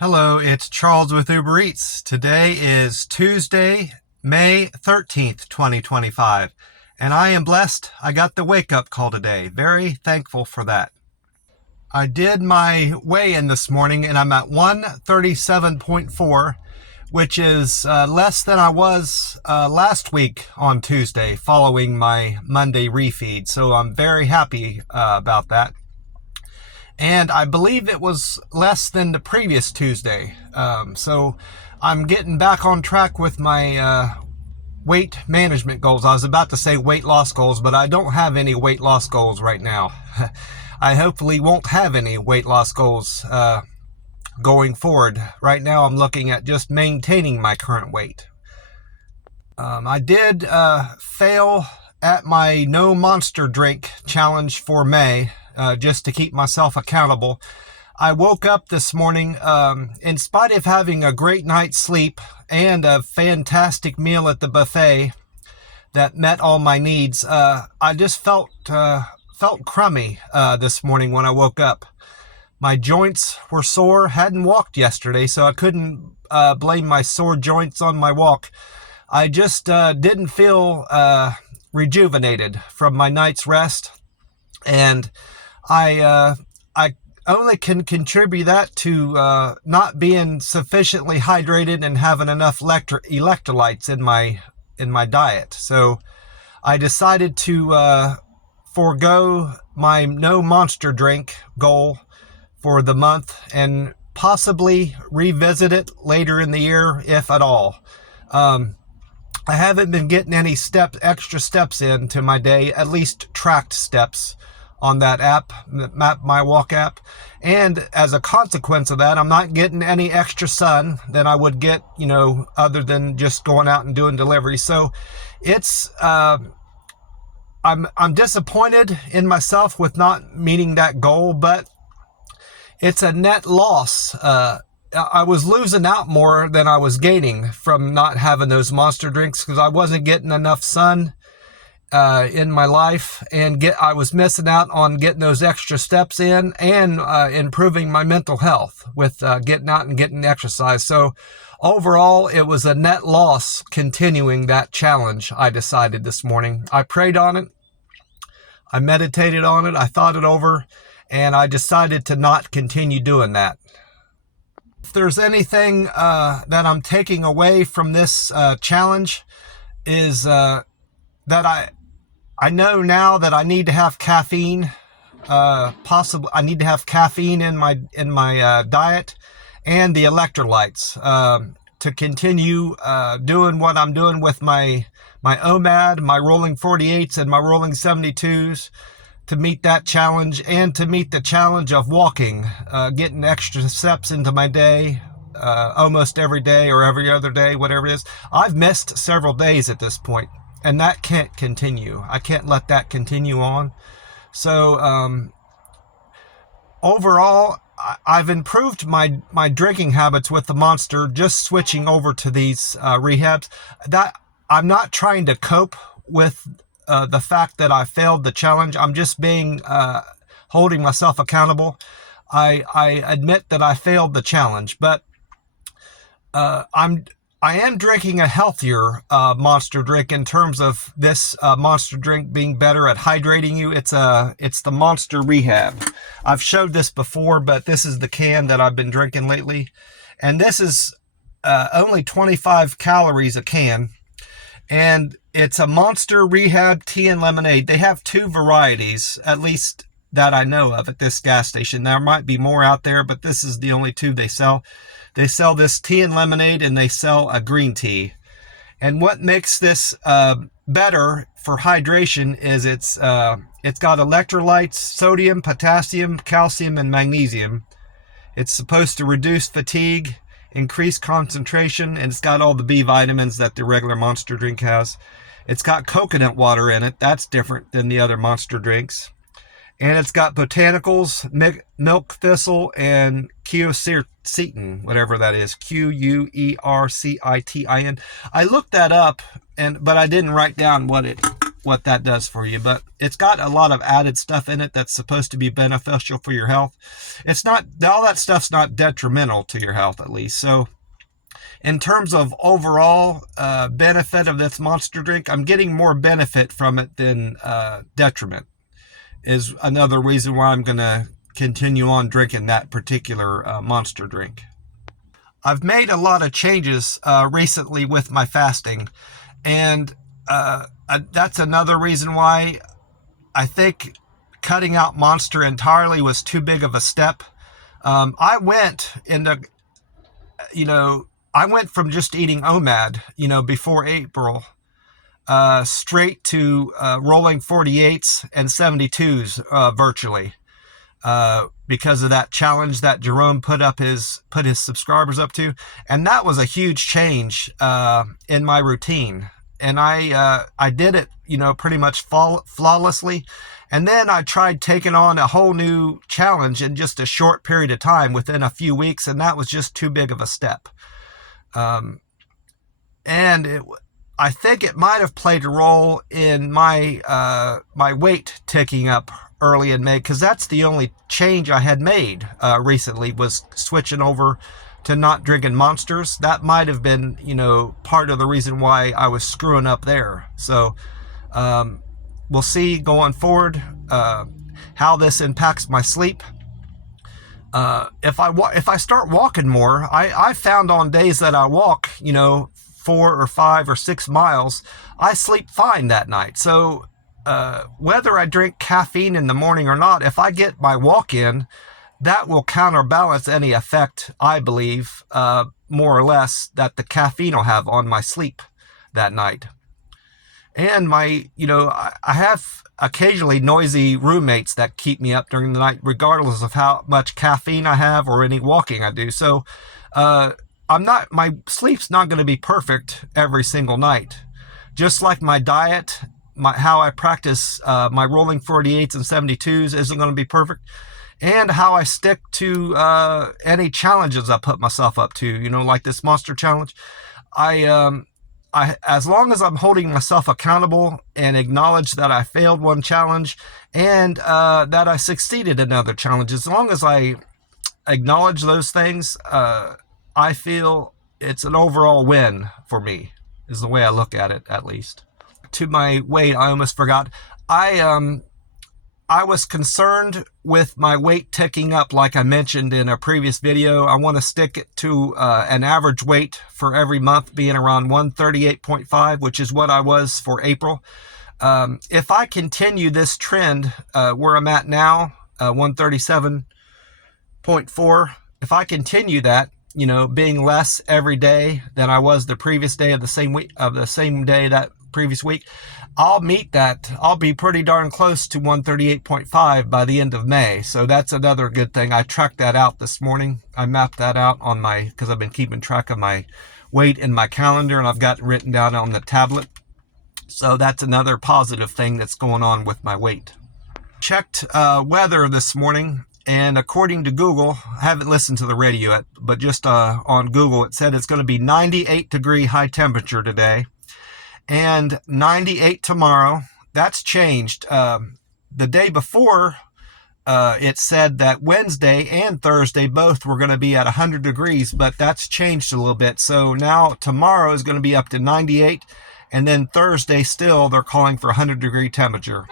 Hello, it's Charles with Uber Eats. Today is Tuesday, May 13th, 2025, and I am blessed I got the wake-up call today. Very thankful for that. I did my weigh-in this morning, and I'm at 137.4, which is less than I was last week on Tuesday following my Monday refeed, so I'm very happy about that. And I believe it was less than the previous Tuesday. So I'm getting back on track with my weight management goals. I was about to say weight loss goals, but I don't have any weight loss goals right now. I hopefully won't have any weight loss goals going forward. Right now I'm looking at just maintaining my current weight. I did fail at my no monster drink challenge for May. Just to keep myself accountable. I woke up this morning, in spite of having a great night's sleep and a fantastic meal at the buffet that met all my needs. I just felt crummy this morning when I woke up. My joints were sore. Hadn't walked yesterday, so I couldn't blame my sore joints on my walk. I just didn't feel rejuvenated from my night's rest, and I only can contribute that to not being sufficiently hydrated and having enough electrolytes in my diet. So I decided to forego my no monster drink goal for the month and possibly revisit it later in the year, if at all. I haven't been getting any extra steps into my day, at least tracked steps on that app, Map My Walk app. And as a consequence of that, I'm not getting any extra sun than I would get, other than just going out and doing deliveries. So it's, I'm disappointed in myself with not meeting that goal, but it's a net loss. I was losing out more than I was gaining from not having those monster drinks because I wasn't getting enough sun in my life, and I was missing out on getting those extra steps in and improving my mental health with getting out and getting exercise. So overall, it was a net loss continuing that challenge. I decided this morning. I prayed on it. I meditated on it. I thought it over, and I decided to not continue doing that. If there's anything that I'm taking away from this challenge is that I know now that I need to have caffeine. Possibly, I need to have caffeine in my diet and the electrolytes to continue doing what I'm doing with my OMAD, my rolling 48s, and my rolling 72s to meet that challenge and to meet the challenge of walking, getting extra steps into my day. Almost every day or every other day, whatever it is. I've missed several days at this point, and that can't continue. I can't let that continue on. So overall, I've improved my drinking habits with the Monster, just switching over to these rehabs. That I'm not trying to cope with the fact that I failed the challenge. I'm just holding myself accountable. I admit that I failed the challenge, but I am drinking a healthier monster drink in terms of this monster drink being better at hydrating you. It's the Monster Rehab. I've showed this before, but this is the can that I've been drinking lately, and this is only 25 calories a can, and it's a Monster Rehab tea and lemonade. They have two varieties, at least that I know of at this gas station. There might be more out there, but this is the only two they sell. They sell this tea and lemonade, and they sell a green tea. And what makes this better for hydration is it's got electrolytes, sodium, potassium, calcium, and magnesium. It's supposed to reduce fatigue, increase concentration, and it's got all the B vitamins that the regular Monster drink has. It's got coconut water in it. That's different than the other Monster drinks. And it's got botanicals, milk thistle, and quercetin, whatever that is, Quercitin. I looked that up, but I didn't write down what it what that does for you, but it's got a lot of added stuff in it that's supposed to be beneficial for your health. It's not, all that stuff's not detrimental to your health, at least. So in terms of overall benefit of this monster drink, I'm getting more benefit from it than detriment, is another reason why I'm going to continue on drinking that particular monster drink. I've made a lot of changes recently with my fasting, and that's another reason why I think cutting out Monster entirely was too big of a step. I went from just eating OMAD, before April, straight to rolling 48s and 72s virtually. Because of that challenge that Jerome put his subscribers up to, and that was a huge change in my routine. And I did it, pretty much flawlessly. And then I tried taking on a whole new challenge in just a short period of time, within a few weeks, and that was just too big of a step. I think it might have played a role in my weight ticking up early in May, because that's the only change I had made recently, was switching over to not drinking Monsters. That might have been, part of the reason why I was screwing up there. So we'll see going forward how this impacts my sleep. If I start walking more, I found on days that I walk, 4 or 5 or 6 miles, I sleep fine that night. So whether I drink caffeine in the morning or not, if I get my walk in, that will counterbalance any effect, I believe, more or less, that the caffeine will have on my sleep that night. And I have occasionally noisy roommates that keep me up during the night, regardless of how much caffeine I have or any walking I do. So my sleep's not going to be perfect every single night. Just like my diet, how I practice my rolling 48s and 72s isn't going to be perfect, and how I stick to any challenges I put myself up to, like this Monster challenge. I as long as I'm holding myself accountable and acknowledge that I failed one challenge and that I succeeded in other challenges, as long as I acknowledge those things, I feel it's an overall win for me, is the way I look at it, at least. To my weight, I almost forgot. I was concerned with my weight ticking up, like I mentioned in a previous video. I want to stick it to an average weight for every month being around 138.5, which is what I was for April. If I continue this trend where I'm at now, 137.4, if I continue that, being less every day than I was the previous day of the same week, of the same day that previous week, I'll meet that. I'll be pretty darn close to 138.5 by the end of May. So that's another good thing. I tracked that out this morning. I mapped that out on because I've been keeping track of my weight in my calendar, and I've got it written down on the tablet. So that's another positive thing that's going on with my weight. Checked weather this morning, and according to Google, I haven't listened to the radio yet, but just on Google, it said it's going to be 98-degree high temperature today and 98 tomorrow. That's changed. The day before, it said that Wednesday and Thursday both were going to be at 100 degrees, but that's changed a little bit. So now tomorrow is going to be up to 98, and then Thursday still they're calling for 100-degree temperature.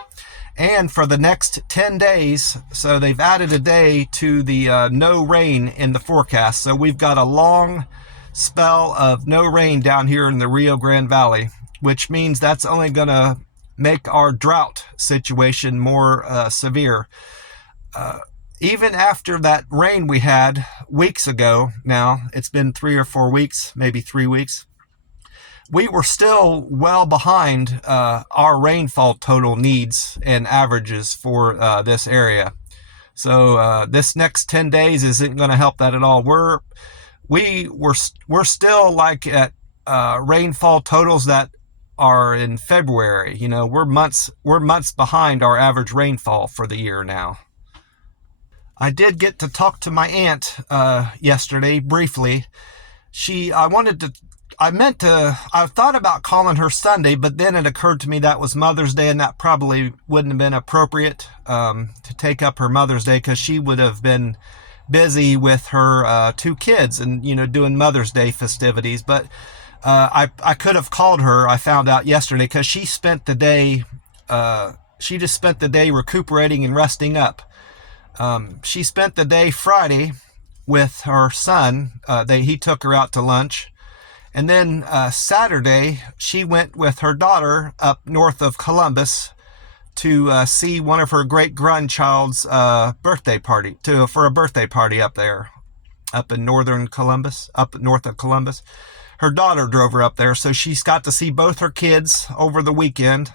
And for the next 10 days, so they've added a day to the no rain in the forecast. So we've got a long spell of no rain down here in the Rio Grande Valley, which means that's only going to make our drought situation more severe. Even after that rain we had weeks ago, now it's been 3 or 4 weeks, maybe 3 weeks, we were still well behind our rainfall total needs and averages for this area. So this next 10 days isn't going to help that at all. We're still like at rainfall totals that are in February. We're months behind our average rainfall for the year now. I did get to talk to my aunt yesterday briefly. I I thought about calling her Sunday, but then it occurred to me that was Mother's Day, and that probably wouldn't have been appropriate to take up her Mother's Day, because she would have been busy with her 2 kids and, doing Mother's Day festivities. But I could have called her, I found out yesterday, because she spent the day, she just spent the day recuperating and resting up. She spent the day Friday with her son. He took her out to lunch. And then Saturday, she went with her daughter up north of Columbus to see one of her great-grandchild's birthday party, for a birthday party up there, up in northern Columbus, up north of Columbus. Her daughter drove her up there, so she's got to see both her kids over the weekend.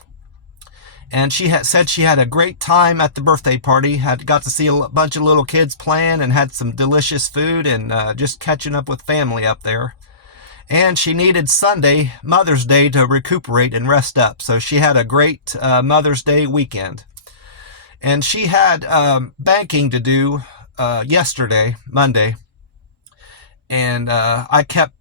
And she said she had a great time at the birthday party, got to see a bunch of little kids playing and had some delicious food, and just catching up with family up there. And she needed Sunday, Mother's Day, to recuperate and rest up. So she had a great Mother's Day weekend. And she had banking to do yesterday, Monday. And I kept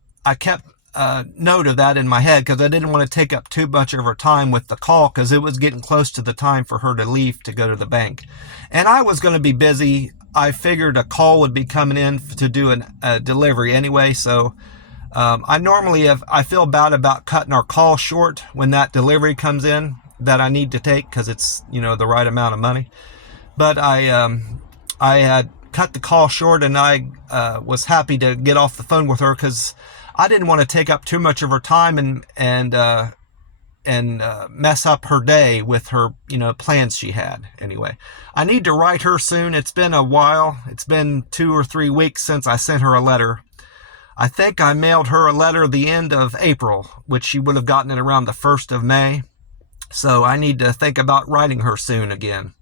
note of that in my head, because I didn't want to take up too much of her time with the call, because it was getting close to the time for her to leave to go to the bank. And I was going to be busy. I figured a call would be coming in to do a delivery anyway, so I feel bad about cutting our call short when that delivery comes in that I need to take, because it's, the right amount of money. But I had cut the call short, and I was happy to get off the phone with her, because I didn't want to take up too much of her time and mess up her day with her, plans she had. Anyway, I need to write her soon. It's been a while. It's been 2 or 3 weeks since I sent her a letter. I think I mailed her a letter the end of April, which she would have gotten it around the 1st of May. So I need to think about writing her soon again.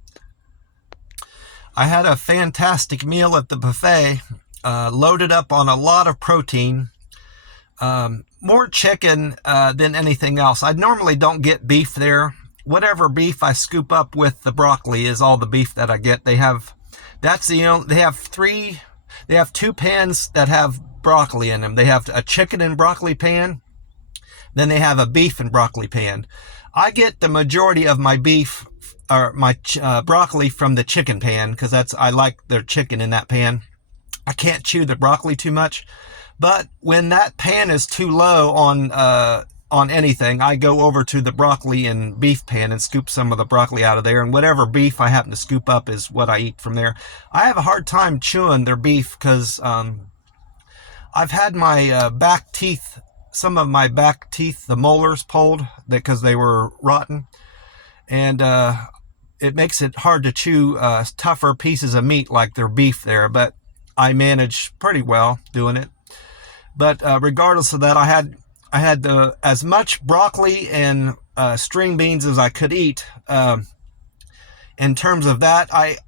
I had a fantastic meal at the buffet, loaded up on a lot of protein, more chicken than anything else. I normally don't get beef there. Whatever beef I scoop up with the broccoli is all the beef that I get. They have 2 pans that have broccoli in them. They have a chicken and broccoli pan, then they have a beef and broccoli pan. I get the majority of my beef or my broccoli from the chicken pan, because I like their chicken in that pan. I can't chew the broccoli too much, but when that pan is too low on anything, I go over to the broccoli and beef pan and scoop some of the broccoli out of there, and whatever beef I happen to scoop up is what I eat from there. I have a hard time chewing their beef, because I've had my some of my back teeth, the molars, pulled because they were rotten, and it makes it hard to chew tougher pieces of meat like their beef there, but I manage pretty well doing it. But regardless of that, I had as much broccoli and string beans as I could eat. In terms of that, I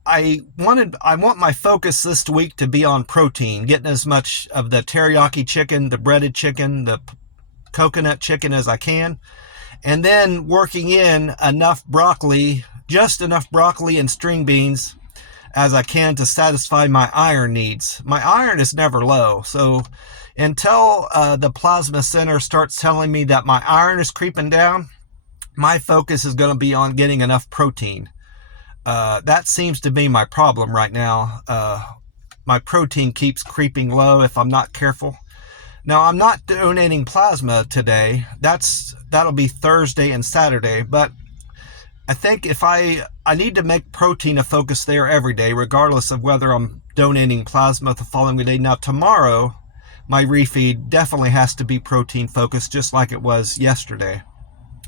want my focus this week to be on protein, getting as much of the teriyaki chicken, the breaded chicken, the coconut chicken as I can, and then working in just enough broccoli and string beans as I can to satisfy my iron needs. My iron is never low, so until the plasma center starts telling me that my iron is creeping down, my focus is going to be on getting enough protein. That seems to be my problem right now. My protein keeps creeping low if I'm not careful. Now, I'm not donating plasma today. That'll be Thursday and Saturday, but I think if I need to make protein a focus there every day, regardless of whether I'm donating plasma the following day. Now, tomorrow, my refeed definitely has to be protein focused, just like it was yesterday.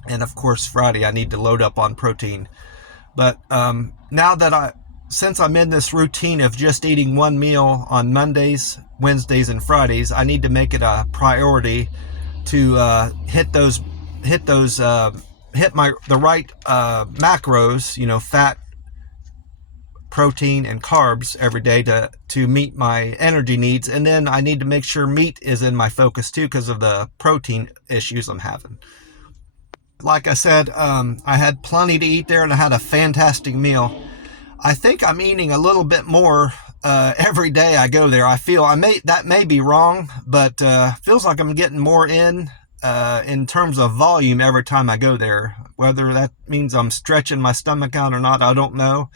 And of course, Friday, I need to load up on protein. But now that since I'm in this routine of just eating one meal on Mondays, Wednesdays, and Fridays, I need to make it a priority to hit the right macros, fat, protein, and carbs every day to meet my energy needs. And then I need to make sure meat is in my focus too, because of the protein issues I'm having. Like I said, I had plenty to eat there, and I had a fantastic meal. I think I'm eating a little bit more every day I go there. I feel that may be wrong, but feels like I'm getting more in terms of volume every time I go there. Whether that means I'm stretching my stomach out or not, I don't know.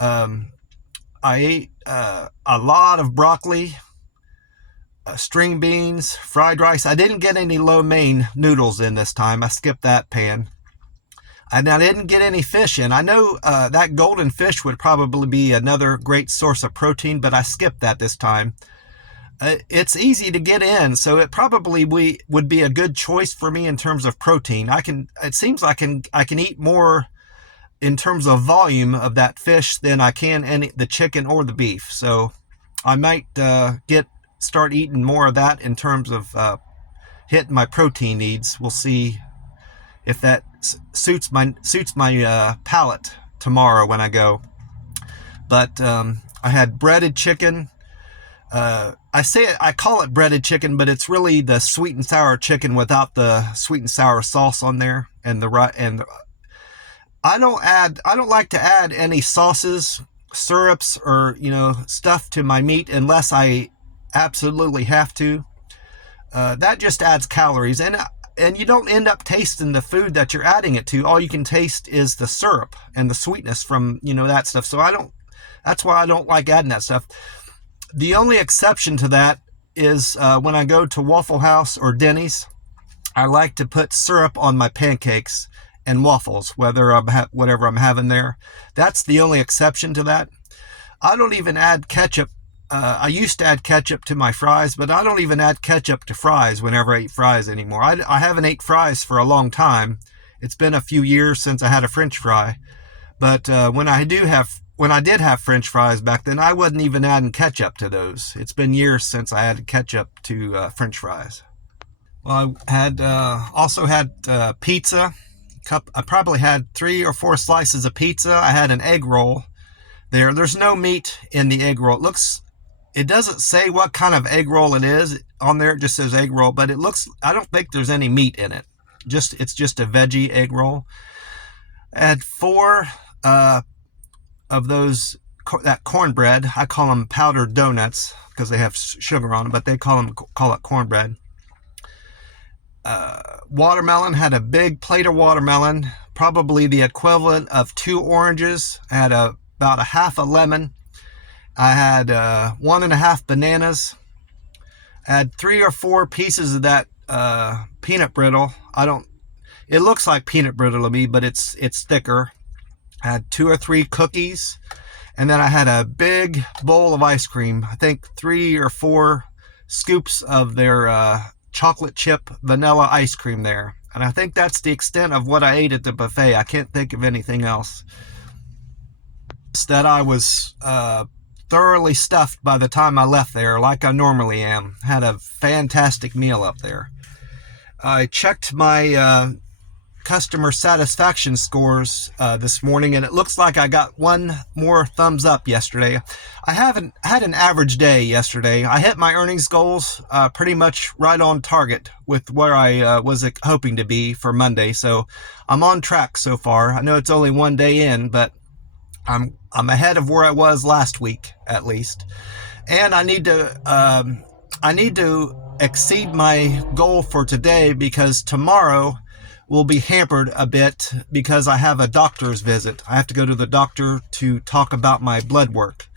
I ate a lot of broccoli, string beans, fried rice. I didn't get any lo mein noodles in this time. I skipped that pan. And I didn't get any fish in. I know that golden fish would probably be another great source of protein, but I skipped that this time. It's easy to get in, so it probably would be a good choice for me in terms of protein. It seems I can eat more in terms of volume of that fish than I can the chicken or the beef. So I might start eating more of that in terms of hitting my protein needs. We'll see if that suits my palate tomorrow when I go. But I had breaded chicken. I call it breaded chicken, but it's really the sweet and sour chicken without the sweet and sour sauce on there, and I don't like to add any sauces, syrups, or stuff to my meat unless I absolutely have to. That just adds calories, and you don't end up tasting the food that you're adding it to. All you can taste is the syrup and the sweetness from that stuff. So that's why I don't like adding that stuff. The only exception to that is when I go to Waffle House or Denny's, I like to put syrup on my pancakes and waffles, whatever I'm having there. That's the only exception to that. I don't even add ketchup. I used to add ketchup to my fries, but I don't even add ketchup to fries whenever I eat fries anymore. I haven't ate fries for a long time. It's been a few years since I had a French fry. But when I did have French fries back then, I wasn't even adding ketchup to those. It's been years since I added ketchup to French fries. Well, I had also had pizza. I probably had 3 or 4 slices of pizza. I had an egg roll there. There's no meat in the egg roll. It doesn't say what kind of egg roll it is on there. It just says egg roll, but I don't think there's any meat in it. It's just a veggie egg roll. I had 4 of that cornbread. I call them powdered donuts because they have sugar on them, but they call it cornbread. Watermelon. Had a big plate of watermelon, probably the equivalent of 2 oranges. I had about a half a lemon. I had 1.5 bananas. I had 3 or 4 pieces of that peanut brittle. It looks like peanut brittle to me, but it's thicker. I had 2 or 3 cookies, and then I had a big bowl of ice cream. I think 3 or 4 scoops of their chocolate chip vanilla ice cream there. And I think that's the extent of what I ate at the buffet. I can't think of anything else. That I was thoroughly stuffed by the time I left there, like I normally am. Had a fantastic meal up there. I checked my customer satisfaction scores this morning, and it looks like I got 1 more thumbs up yesterday. I haven't had an average day yesterday. I hit my earnings goals pretty much right on target with where I was hoping to be for Monday, so I'm on track so far. I know it's only 1 day in, but I'm ahead of where I was last week at least, and I need to exceed my goal for today because tomorrow will be hampered a bit because I have a doctor's visit. I have to go to the doctor to talk about my blood work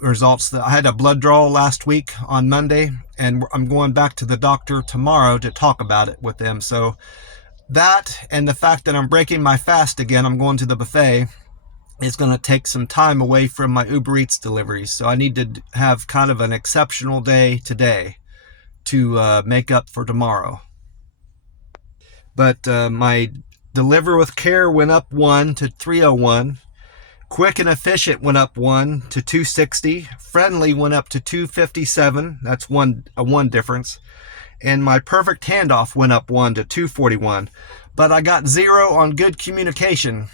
results. I had a blood draw last week on Monday, and I'm going back to the doctor tomorrow to talk about it with them. So that, and the fact that I'm breaking my fast again, I'm going to the buffet, is going to take some time away from my Uber Eats deliveries. So I need to have kind of an exceptional day today to make up for tomorrow. But my Deliver with Care went up 1 to 301. Quick and Efficient went up 1 to 260. Friendly went up to 257. That's a one difference. And my Perfect Handoff went up 1 to 241. But I got 0 on Good Communication,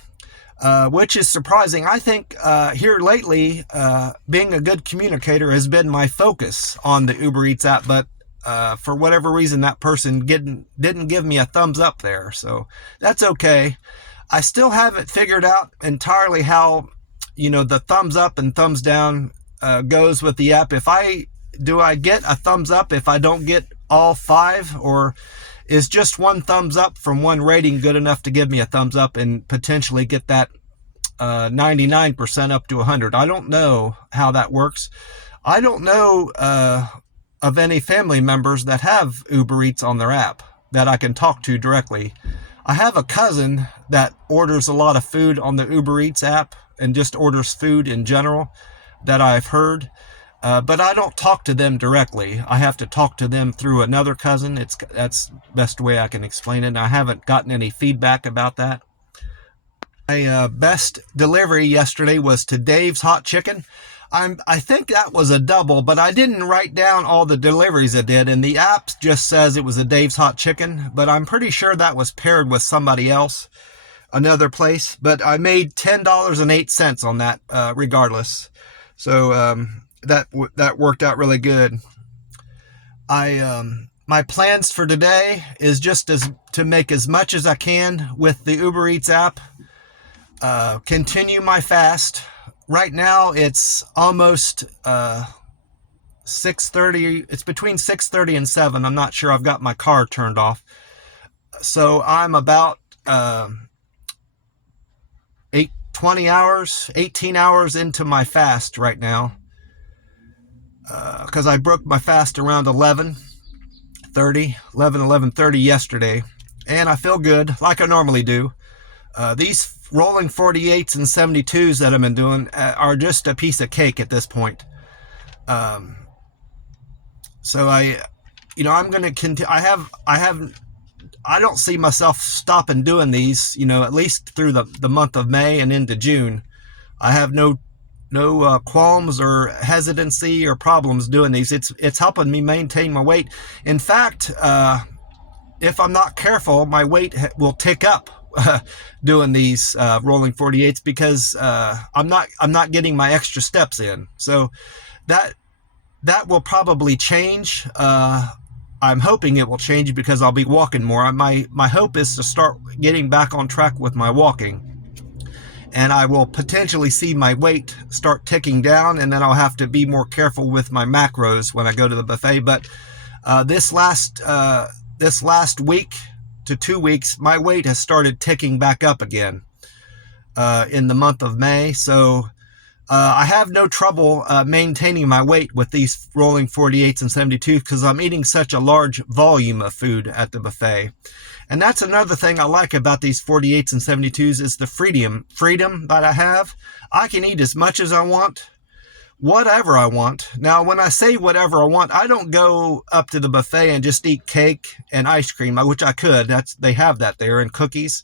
which is surprising. I think here lately, being a good communicator has been my focus on the Uber Eats app, but for whatever reason, that person didn't give me a thumbs up there. So that's okay. I still haven't figured out entirely how the thumbs up and thumbs down goes with the app. Do I get a thumbs up if I don't get all 5, or is just one thumbs up from one rating good enough to give me a thumbs up and potentially get that 99% up to 100? I don't know how that works. I don't know of any family members that have Uber Eats on their app that I can talk to directly. I have a cousin that orders a lot of food on the Uber Eats app and just orders food in general that I've heard. But I don't talk to them directly. I have to talk to them through another cousin. That's the best way I can explain it. And I haven't gotten any feedback about that. My best delivery yesterday was to Dave's Hot Chicken. I think that was a double, but I didn't write down all the deliveries I did, and the app just says it was a Dave's Hot Chicken, but I'm pretty sure that was paired with somebody else, another place. But I made $10.08 on that regardless. So that worked out really good. My plans for today is just to make as much as I can with the Uber Eats app. Continue my fast. Right now it's almost 6:30. It's between 6:30 and 7. I'm not sure. I've got my car turned off. So I'm about 18 hours into my fast right now. Because I broke my fast around 11:30 yesterday, and I feel good like I normally do. These rolling 48s and 72s that I've been doing are just a piece of cake at this point. So I'm going to continue. I don't see myself stopping doing these, at least through the month of May and into June. I have no qualms or hesitancy or problems doing these. It's helping me maintain my weight. In fact, if I'm not careful, my weight will tick up doing these rolling 48s because I'm not getting my extra steps in. So that will probably change. I'm hoping it will change because I'll be walking more. My hope is to start getting back on track with my walking. And I will potentially see my weight start ticking down, and then I'll have to be more careful with my macros when I go to the buffet. But this last week to 2 weeks, my weight has started ticking back up again in the month of May. So I have no trouble maintaining my weight with these rolling 48s and 72s because I'm eating such a large volume of food at the buffet. And that's another thing I like about these 48s and 72s is the freedom that I have. I can eat as much as I want, whatever I want. Now, when I say whatever I want, I don't go up to the buffet and just eat cake and ice cream, which I could. They have that there, and cookies.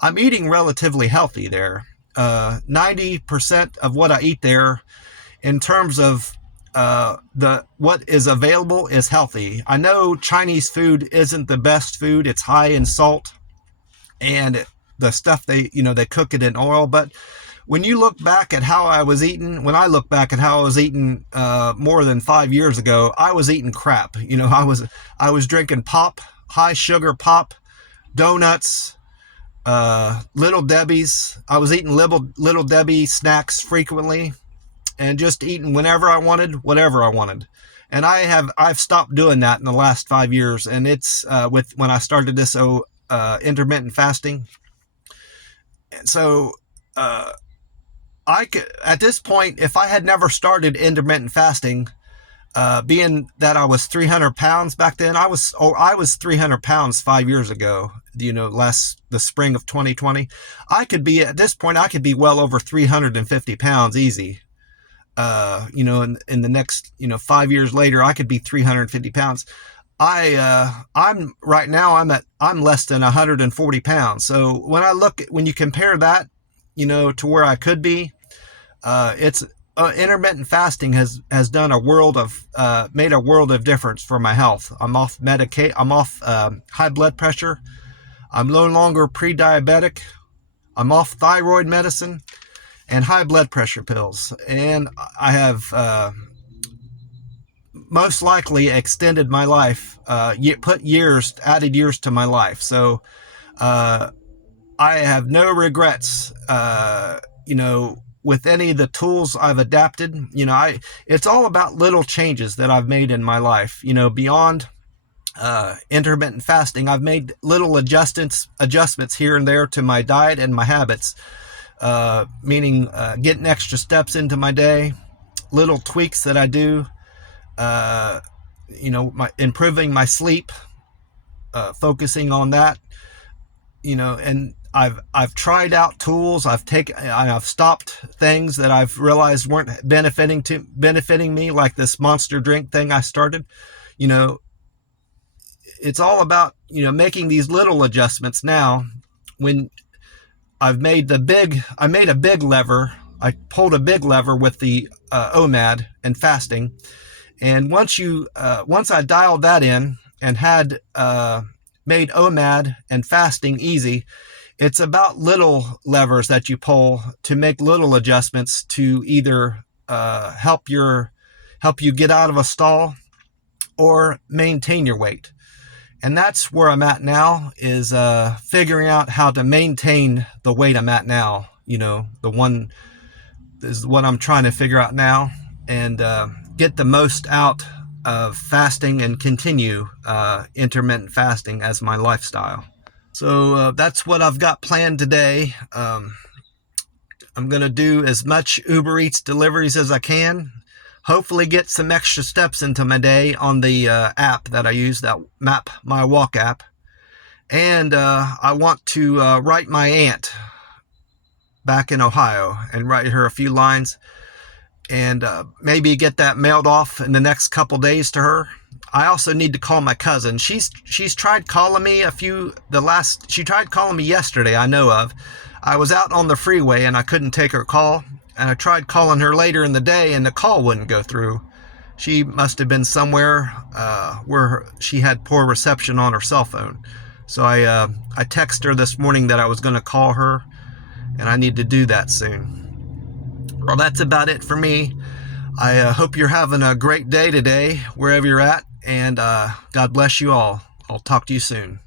I'm eating relatively healthy there. 90% of what I eat there in terms of what is available is healthy. I know Chinese food isn't the best food. It's high in salt and the stuff they cook it in oil. But when you look back at how I was eating, when I look back at how I was eating more than 5 years ago, I was eating crap. I was drinking pop, high sugar pop, donuts, Little Debbie's. I was eating Little Debbie snacks frequently. And just eating whenever I wanted, whatever I wanted. And I've stopped doing that in the last 5 years. And it's when I started this intermittent fasting. So I could, at this point, if I had never started intermittent fasting, being that I was 300 pounds back then, I was 300 pounds 5 years ago. The spring of 2020, at this point I could be well over 350 pounds easy. In the next, 5 years later, I could be 350 pounds. I'm right now, I'm less than 140 pounds. So when you compare that, to where I could be, it's intermittent fasting has done made a world of difference for my health. I'm off high blood pressure. I'm no longer pre-diabetic. I'm off thyroid medicine and high blood pressure pills. And I have most likely extended my life, added years to my life. So I have no regrets, with any of the tools I've adapted, it's all about little changes that I've made in my life, beyond intermittent fasting. I've made little adjustments here and there to my diet and my habits, meaning getting extra steps into my day, little tweaks that I do, improving my sleep, focusing on that, and I've tried out tools. I've stopped things that I've realized weren't benefiting me, like this Monster drink thing I started. It's all about, making these little adjustments now. When I made a big lever, I pulled a big lever with the OMAD and fasting. And once I dialed that in and had made OMAD and fasting easy, it's about little levers that you pull to make little adjustments to either help you get out of a stall or maintain your weight. And that's where I'm at now, is figuring out how to maintain the weight I'm at now. The one is what I'm trying to figure out now, and get the most out of fasting and continue intermittent fasting as my lifestyle. So that's what I've got planned today. I'm going to do as much Uber Eats deliveries as I can. Hopefully get some extra steps into my day on the app that I use, that Map My Walk app. And I want to write my aunt back in Ohio and write her a few lines, and maybe get that mailed off in the next couple days to her. I also need to call my cousin. She's tried calling me she tried calling me yesterday, I know of. I was out on the freeway and I couldn't take her call. And I tried calling her later in the day, and the call wouldn't go through. She must have been somewhere where she had poor reception on her cell phone. So I texted her this morning that I was going to call her, and I need to do that soon. Well, that's about it for me. I hope you're having a great day today, wherever you're at, and God bless you all. I'll talk to you soon.